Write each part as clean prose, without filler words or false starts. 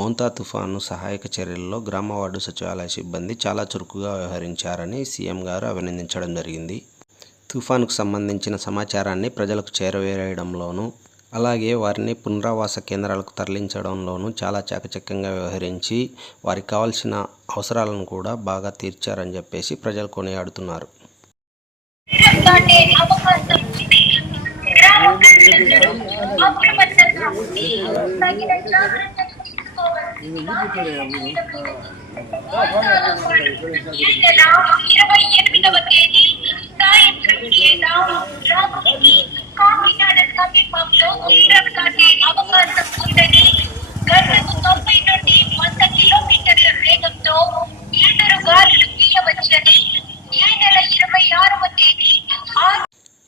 మోంతా తుఫాను సహాయక చర్యల్లో గ్రామ వార్డు సచివాలయ సిబ్బంది చాలా చురుకుగా వ్యవహరించారని సీఎం గారు అభినందించడం జరిగింది. తుఫానుకు సంబంధించిన సమాచారాన్ని ప్రజలకు చేరవేయడంలోనూ, అలాగే వారిని పునరావాస కేంద్రాలకు తరలించడంలోనూ చాలా చాకచక్యంగా వ్యవహరించి వారికి కావాల్సిన అవసరాలను కూడా బాగా తీర్చారని చెప్పేసి ప్రజలు కొనియాడుతున్నారు.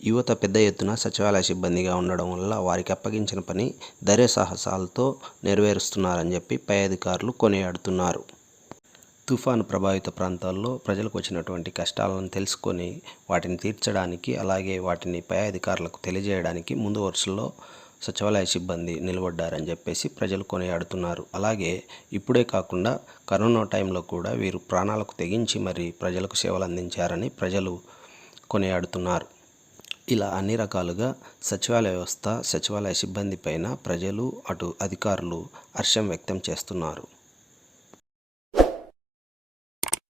యువత పెద్ద ఎత్తున సచివాలయ సిబ్బందిగా ఉండడం వల్ల వారికి అప్పగించిన పని ధైర్య సాహసాలతో నెరవేరుస్తున్నారని చెప్పి పై అధికారులు కొనియాడుతున్నారు. తుఫాను ప్రభావిత ప్రాంతాల్లో ప్రజలకు వచ్చినటువంటి కష్టాలను తెలుసుకొని వాటిని తీర్చడానికి, అలాగే వాటిని పై అధికారులకు తెలియజేయడానికి ముందు వరుసలో సచివాలయ సిబ్బంది నిలబడ్డారని చెప్పేసి ప్రజలు కొనియాడుతున్నారు. అలాగే ఇప్పుడే కాకుండా కరోనా టైంలో కూడా వీరు ప్రాణాలకు తెగించి మరి ప్రజలకు సేవలు అందించారని ప్రజలు కొనియాడుతున్నారు. ఇలా అన్ని రకాలుగా సచివాలయ వ్యవస్థ, సచివాలయ సిబ్బంది పైన ప్రజలు, అటు అధికారులు హర్షం వ్యక్తం చేస్తున్నారు.